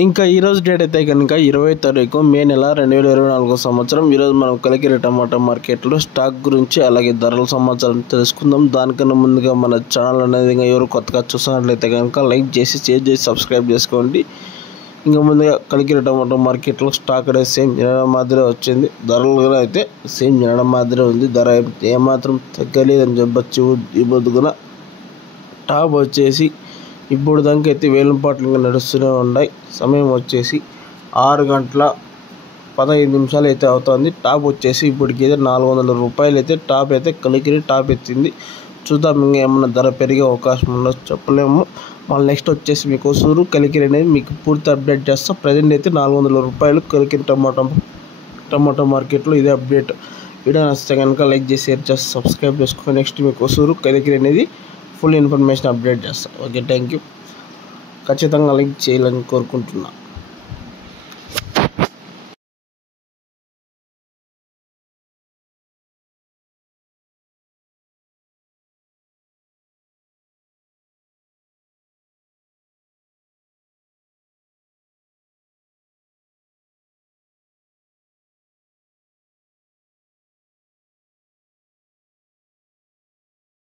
ఇంకా ఈరోజు డేట్ అయితే కనుక 20 తారీఖు మే నెల 2024 సంవత్సరం. ఈరోజు మనం కలికిరి టమాటా మార్కెట్లో స్టాక్ గురించి అలాగే ధరల సమాచారం తెలుసుకుందాం. దానికన్నా ముందుగా మన ఛానల్ అనేది ఎవరు కొత్తగా చూసినట్లయితే కనుక లైక్ చేసి షేర్ చేసి సబ్స్క్రైబ్ చేసుకోండి. ఇంకా ముందుగా కలికిరి టమాటా మార్కెట్లో స్టాక్ అనేది సేమ్ జనడం మాదిరే వచ్చింది. ధరలు కూడా అయితే సేమ్ జనడం మాదిరే ఉంది. ధర ఏమాత్రం తగ్గలేదని చెప్పచ్చు. ఈ బొద్దుగున టాప్ వచ్చేసి ఇప్పుడు దాకా అయితే వేలంపాట్లు ఇంకా నడుస్తూనే ఉన్నాయి. సమయం వచ్చేసి 6 గంటల 15 నిమిషాలు అయితే అవుతుంది. టాప్ వచ్చేసి ఇప్పటికైతే 400 రూపాయలు అయితే టాప్ అయితే కలికిరి టాప్ ఎత్తింది. చూద్దాం ఇంకా ఏమన్నా ధర పెరిగే అవకాశం ఉండొచ్చు, చెప్పలేము. మళ్ళీ నెక్స్ట్ వచ్చేసి మీకు సూరు కలికిరి అనేది మీకు పూర్తి అప్డేట్ చేస్తాం. ప్రజెంట్ అయితే 400 రూపాయలు కలికిరి టమాటా మార్కెట్లో ఇదే అప్డేట్. వీడియో నచ్చితే కనుక లైక్ చేసి షేర్ చేసి సబ్స్క్రైబ్ చేసుకోండి. నెక్స్ట్ మీకు సూరు కలికిరి అనేది ఫుల్ ఇన్ఫర్మేషన్ అప్డేట్ చేస్తాం. Okay, thank you. ఖచ్చితంగా లైక్ చేయాలని కోరుకుంటున్నా.